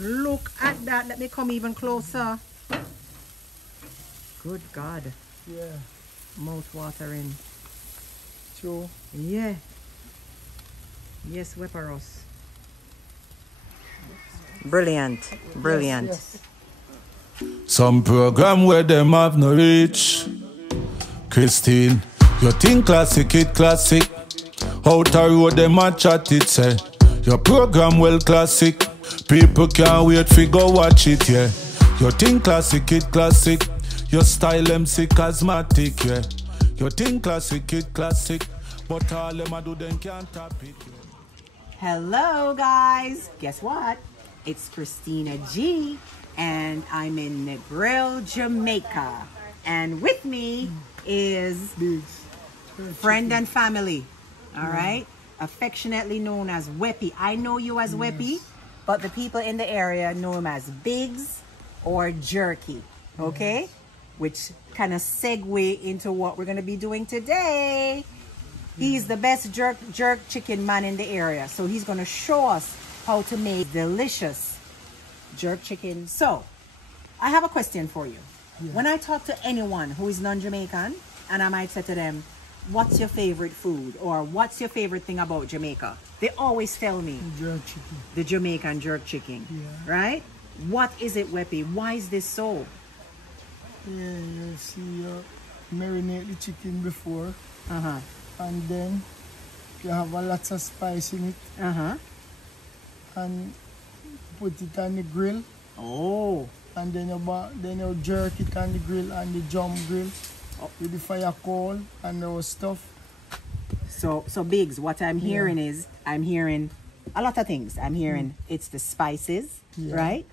Look at that. Let me come even closer. Good God. Yeah. Mouth watering. True. Yeah. Yes, Weparos. Brilliant. Brilliant. Yes, yes. Some program where them have no reach. Christine, you think classic, it classic. Out the road them a chat it say. Your program well classic. People can't wait for go watch it, yeah. You think classic, it classic. Your style MC cosmetic, yeah. You think classic, it classic. But all them a do them can't tap it, yeah. Hello, guys. Guess what? It's Christina G, and I'm in Negril, Jamaica. And with me is friend and family, all right? Affectionately known as Weppy. I know you as Weppy, but the people in the area know him as Biggs or Jerky, okay? Which kind of segue into what we're going to be doing today. He's the best jerk chicken man in the area. So he's going to show us how to make delicious jerk chicken. So I have a question for you. Yeah. When I talk to anyone who is non-Jamaican, and I might say to them, what's your favorite food? Or what's your favorite thing about Jamaica? They always tell me Jerk chicken. The Jamaican jerk chicken, right? What is it, Weppy? Why is this so? Yeah, you see, marinate the chicken before. And then you have a lot of spice in it. And put it on the grill. Oh. And then you jerk it on the grill and the drum grill with the fire coal and those stuff. So Biggs, what I'm hearing is, I'm hearing a lot of things. I'm hearing it's the spices, right?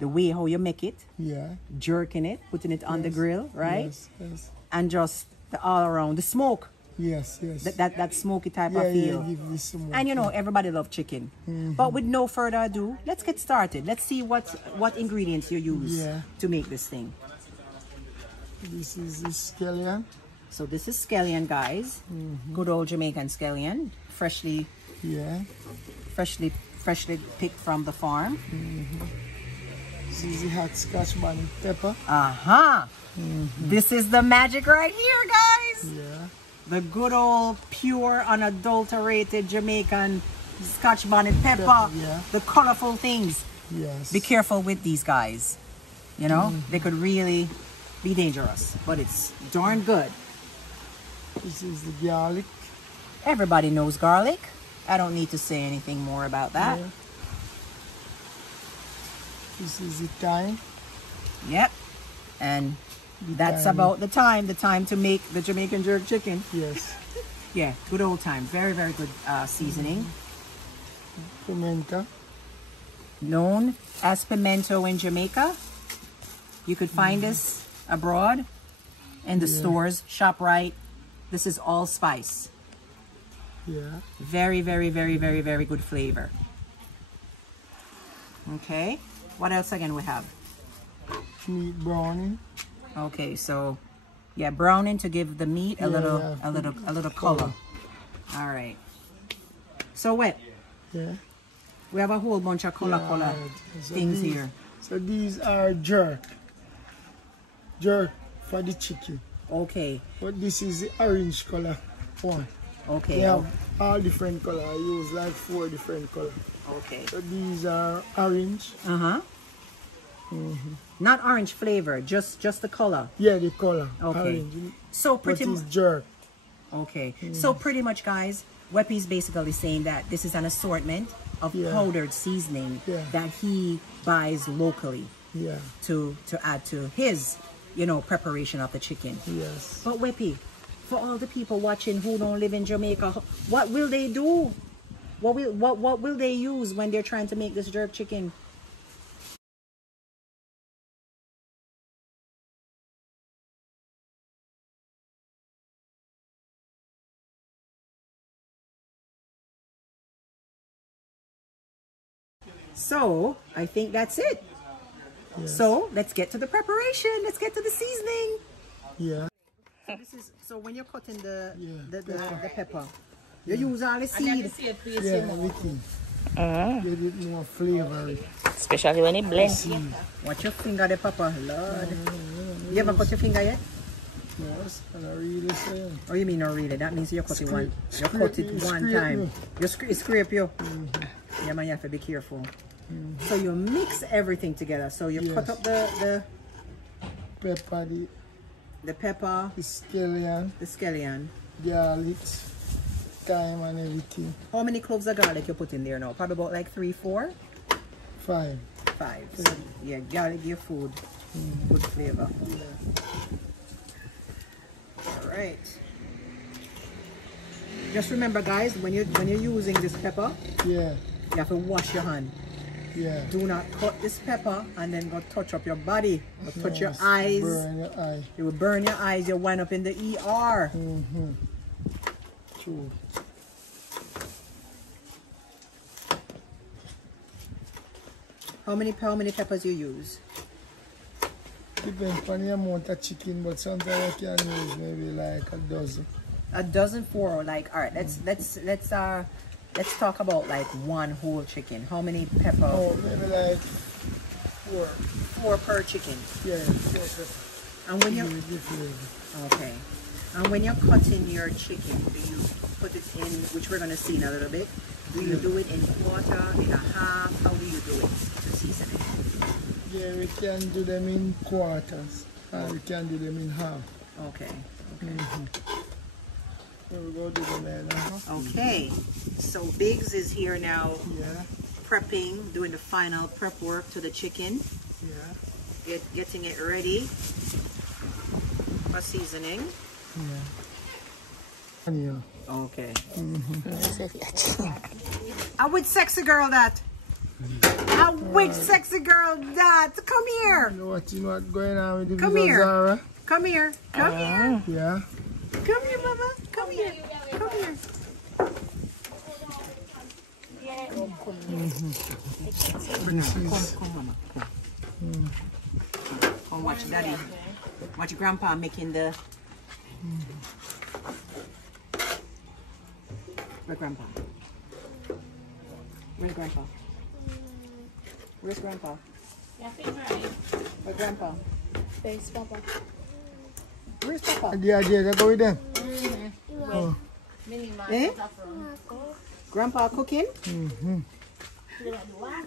The way how you make it. Yeah. Jerking it, putting it on the grill, right? Yes, yes. And just the all around, the smoke. Yes, yes. That smoky type of feel. Give this smoke. And you know, everybody loves chicken. But with no further ado, let's get started. Let's see what ingredients you use to make this thing. This is the scallion. So this is scallion, guys. Good old Jamaican scallion, freshly picked from the farm. This is the hot Scotch Bonnet pepper. This is the magic right here, guys. Yeah. The good old pure unadulterated Jamaican Scotch Bonnet pepper. The colorful things. Yes. Be careful with these guys. You know, they could really be dangerous, but it's darn good. This is the garlic. Everybody knows garlic. I don't need to say anything more about that. Yeah. This is the thyme. Yep. And that's about the time to make the Jamaican jerk chicken. Yes. Yeah, good old time. Very, very good seasoning. Pimento. Known as pimento in Jamaica. You could find this abroad in the stores. ShopRite. This is Allspice. Yeah. Very, very, very, very, very good flavor. Okay. What else again we have? Meat browning. Okay, so yeah, browning to give the meat a little color. All right. So wet. Yeah. We have a whole bunch of color things here. So these are jerk for the chicken. Okay. But this is the orange color one. Okay. They have all different color. I use like 4 different color. Okay. So these are orange. Not orange flavor, just the color. Yeah, the color. Okay. Orange. So pretty much jerk. Okay. So pretty much, guys, Weppy's basically saying that this is an assortment of powdered seasoning that he buys locally. Yeah. To add to his, you know, preparation of the chicken. Yes. But Weppy, for all the people watching who don't live in Jamaica, what will they do? What will they use when they're trying to make this jerk chicken? So I think that's it. Yes. So let's get to the preparation. Let's get to the seasoning. Yeah. So when you're cutting the pepper, you use all the seed. Get it more flavor. Especially when it blends. Watch your finger there, Papa. Lord. You ever cut your finger yet? Yes, and I really say. Oh, you mean not really? That means you cut it one. You cut it one time. You scrape you. Yeah, man, you have to be careful. So you mix everything together. So you cut up the pepper, the pepper, the scallion, garlic, thyme, and everything. How many cloves of garlic you put in there now? Probably about like 3, 4? 5. 5. So, yeah, garlic give food good flavor. All right. Just remember, guys, when you're using this pepper, you have to wash your hand. Do not cut this pepper and then go touch up your body. Go touch your eyes. Burn your eye. You will burn your eyes. You'll wind up in the ER. True. How many peppers you use? Depends on the amount of chicken, but sometimes I can use maybe like a dozen. A dozen for like, all right. Let's talk about like one whole chicken. How many pepper? Oh, maybe like 4. 4 per chicken. Yeah, 4 And when you okay, and when you're cutting your chicken, do you put it in, which we're gonna see in a little bit? Do you do it in quarter, in a half? How do you do it to season it? Yeah, we can do them in quarters, and we can do them in half. Okay. We'll go do them there now. Okay, so Biggs is here now, prepping, doing the final prep work to the chicken. Getting it ready for seasoning. Okay. I with sexy girl that. I with sexy girl that. Come here. You know what going on with the Come here. ZARA? Come here. Come here. Yeah. Come here, Mama. Come here. Come here. Come, Mama. Come watch Daddy. Watch Grandpa making the. Where's Grandpa? Where's Grandpa? Where's Grandpa? Where's Grandpa? There's Papa. Where's Papa? Yeah, go with them. Oh. Eh? Grandpa cooking?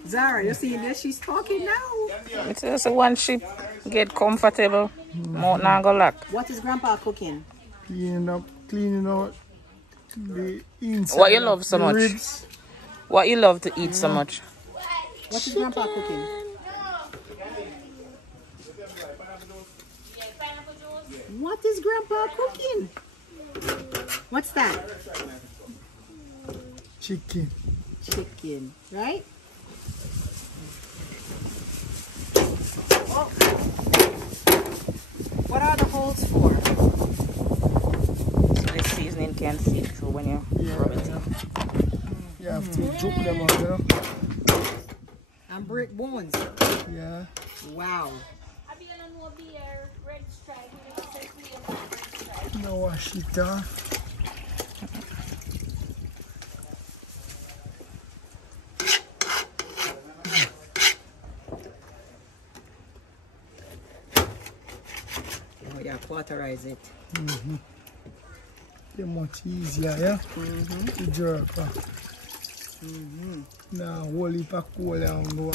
Zara, you see this? She's talking now. It's just one she get comfortable. More now go lock. What is Grandpa cooking? Cleaning out the inside. What you love so much? Ribs. What you love to eat so much? What is Grandpa cooking? What is Grandpa cooking? What's that? Chicken. Chicken, right? Oh. What are the holes for? So the seasoning can seep through when you rub it in. You have to juke them out, you know? And break bones. Yeah. Wow. Now wash it off. Oh yeah, cauterize it. They're much easier, yeah? To jerk. Now, whole heap of coal and go.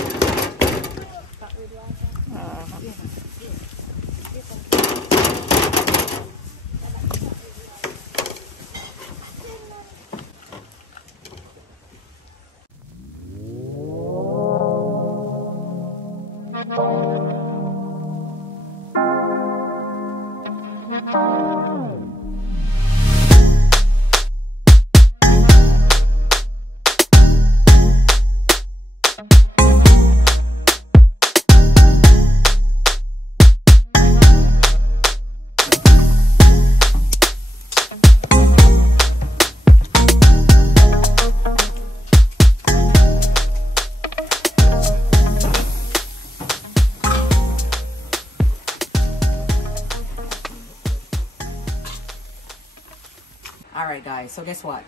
Alright guys, so guess what?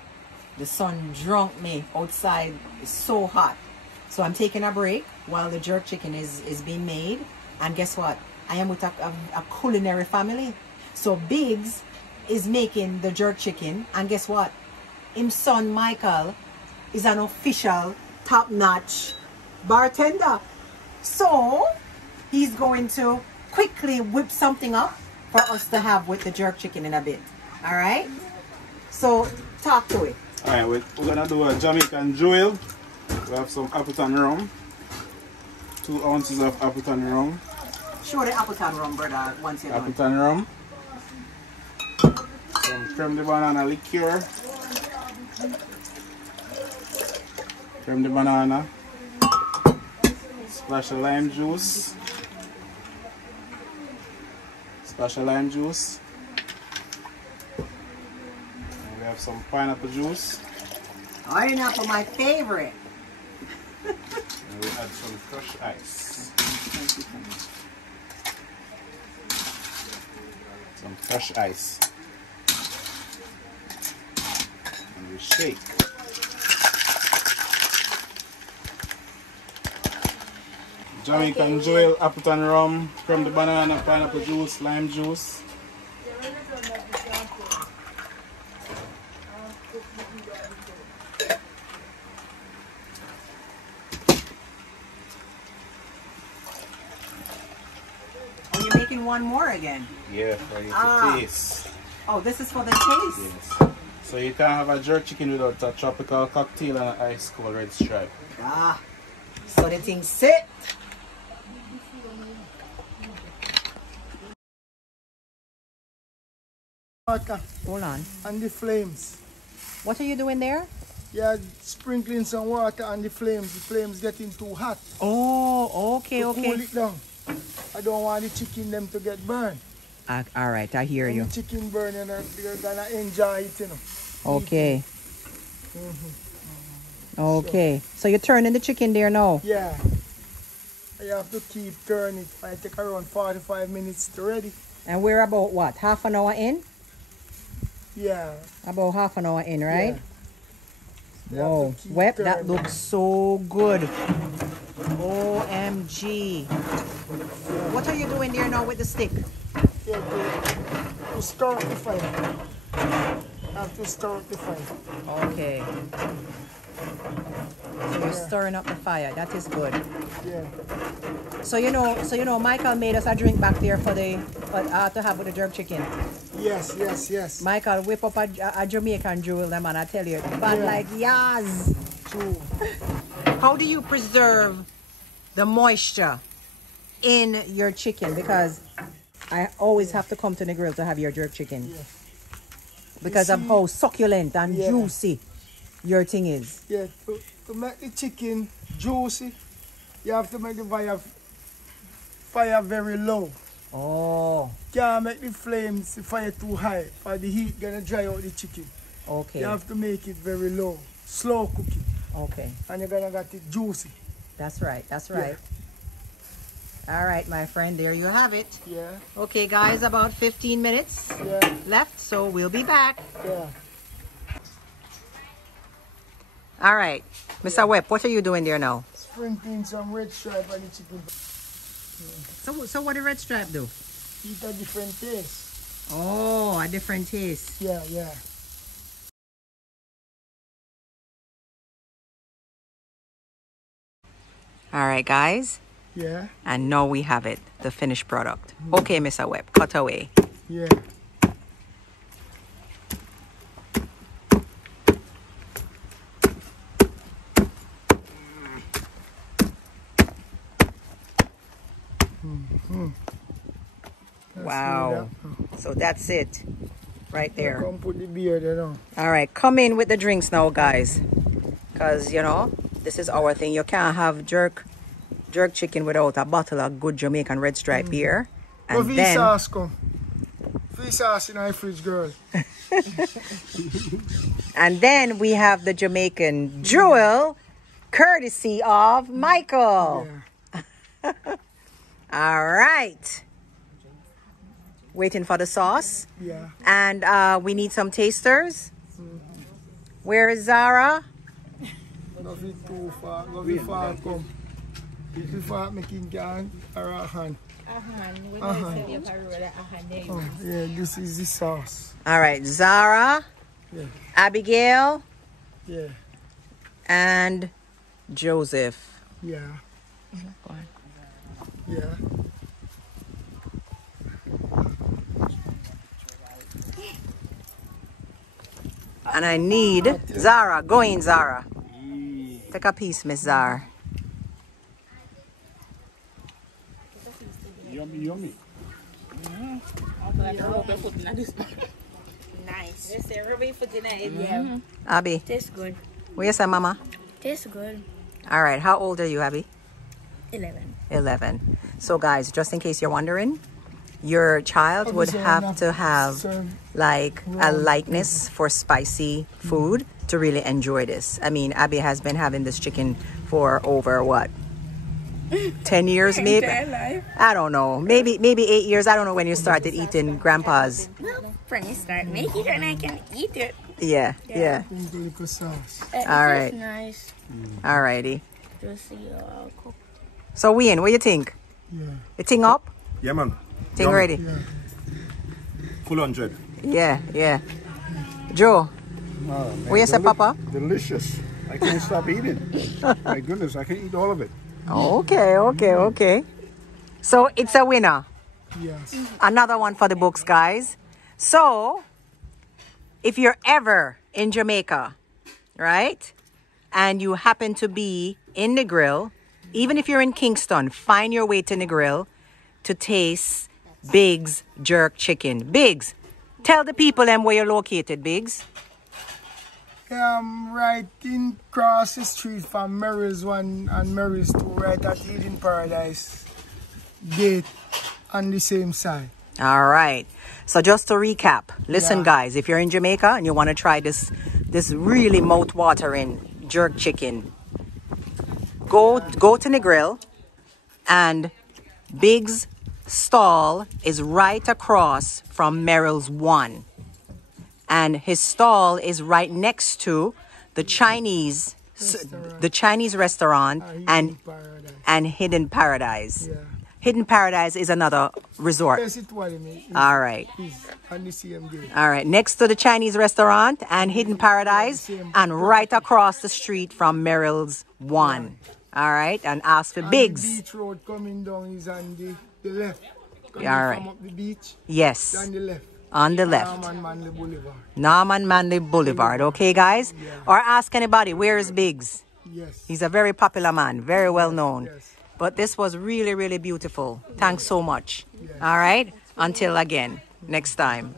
The sun drunk me outside. It's so hot. So I'm taking a break while the jerk chicken is being made. And guess what? I am with a culinary family. So Biggs is making the jerk chicken. And guess what? His son Michael is an official top-notch bartender. So he's going to quickly whip something up for us to have with the jerk chicken in a bit. All right? So talk to it. All right, we're gonna do a Jamaican Jewel. We have some Appleton rum, 2 ounces of Appleton rum. Show the Appleton rum, brother, once you're done. Appleton rum. Some creme de banana liqueur. Creme de banana. Splash of lime juice. Splash of lime juice. And we have some pineapple juice. Pineapple, my favorite. And we add some crushed ice. Some crushed ice. And we shake. Jamaican Jewel, Appleton rum, creme de banana, pineapple juice, lime juice. Oh, you're making one more again? Yeah, for you to taste. Oh, this is for the taste? Yes. So you can't have a jerk chicken without a tropical cocktail and an ice cold red stripe. Ah, so the thing sit. Water Hold on. and the flames. What are you doing there? Yeah, sprinkling some water on the flames. The flames getting too hot. Oh, okay, To cool it down. I don't want the chicken them to get burned. All right, I hear When you. the chicken burn, they're gonna enjoy it, you know. Okay. Okay. So you're turning the chicken there now? Yeah. I have to keep turning it. I take around 45 minutes to ready. And we're about what? Half an hour in? Yeah. About half an hour in, right? Yeah. Whoa. Web, that looks so good. OMG. What are you doing there now with the stick? Yeah, to stir up the fire. I have to stir up the fire. Okay. So you're stirring up the fire. That is good. Yeah. So you know, Michael made us a drink back there for to have with the jerk chicken. Yes, yes, yes. Michael whip up a Jamaican Jewel, them, and I tell you, fun like yas. True. How do you preserve the moisture in your chicken? Because I always have to come to Negril to have your jerk chicken. Yeah. Because of how succulent and juicy your thing is. Yeah, to make the chicken juicy, you have to make the fire very low. Oh, Can't make the fire too high, or the heat gonna dry out the chicken. okay. You have to make it very low, slow cooking, Okay. and you're gonna get it juicy. That's right. That's right. All right, my friend, there you have it. Yeah, Okay, guys, about 15 minutes yeah, left, so we'll be back. yeah. All right, Mr. Webb, what are you doing there now? Sprinkling some red stripe on the chicken. So what the red stripe do? Eat a different taste. Oh, a different taste. Yeah, yeah. All right, guys, Yeah, and now we have it, the finished product. Okay, Mr. Webb, cut away. yeah. Wow. So that's it right there. Come put the beer there now. All right, come in with the drinks now, guys. Because, you know, this is our thing. You can't have jerk chicken without a bottle of good Jamaican red stripe beer. Go And for then, sauce, come. For sauce in our fridge, girl. and then we have the Jamaican Jewel, courtesy of Michael. Yeah. All right. Waiting for the sauce. Yeah. And we need some tasters. Where is Zara? Nothing too far. Nothing far come. If far making can or a hand. Oh, yeah, this is the sauce. All right, Zara, Yeah. Abigail, Yeah. and Joseph. Yeah. Yeah. And I need Zara. Go in, Zara. Take a piece, Miss Zara. Yummy, yummy. Nice. Yeah. Abby, Tastes good. what you say, Mama? Tastes good. All right, how old are you, Abby? 11. 11. So, guys, just in case you're wondering, your child would have to have like a lightness for spicy food to really enjoy this. I mean, Abby has been having this chicken for over what? 10 years maybe? I don't know. Maybe 8 years. I don't know when you started eating grandpa's. Well, when you start making it and I can eat it. Yeah. Little sauce. All right. Nice. All righty. Just see how cook. So, Wayne, what do you think? Yeah. You think up? Yeah, man. Think Yum. ready? Yeah. Full 100. Yeah. Joe, what you say, Papa? Delicious. I can't stop eating. My goodness, I can eat all of it. Okay. So, it's a winner. Yes. Another one for the books, guys. So, if you're ever in Jamaica, right, and you happen to be in Negril, even if you're in Kingston, find your way to Negril to taste Biggs Jerk Chicken. Biggs, tell the people them where you're located, Biggs. I'm right in across the street from Mary's 1 and Mary's 2, right at Eden Paradise Gate on the same side. All right. So just to recap, listen, Yeah. guys, if you're in Jamaica and you want to try this really mouth-watering jerk chicken, go to Negril, and Biggs' stall is right across from Merrill's 1. And his stall is right next to the Chinese restaurant and Hidden Paradise. Yeah. Hidden Paradise is another resort. Yes, it was me. All right. It's on the same gate. All right. Next to the Chinese restaurant and Hidden Paradise, and right across the street from Merrill's 1. All right. And ask for And Biggs. the beach road coming down is on the left. Coming All right. from up the beach, Yes. on the left. On the left. Norman Manley Boulevard. Norman Manley Boulevard. Okay, guys? Or ask anybody, where is Biggs? Yes. He's a very popular man, very well known. Yes. But this was really, really beautiful. Thanks so much. All right? Until again, next time.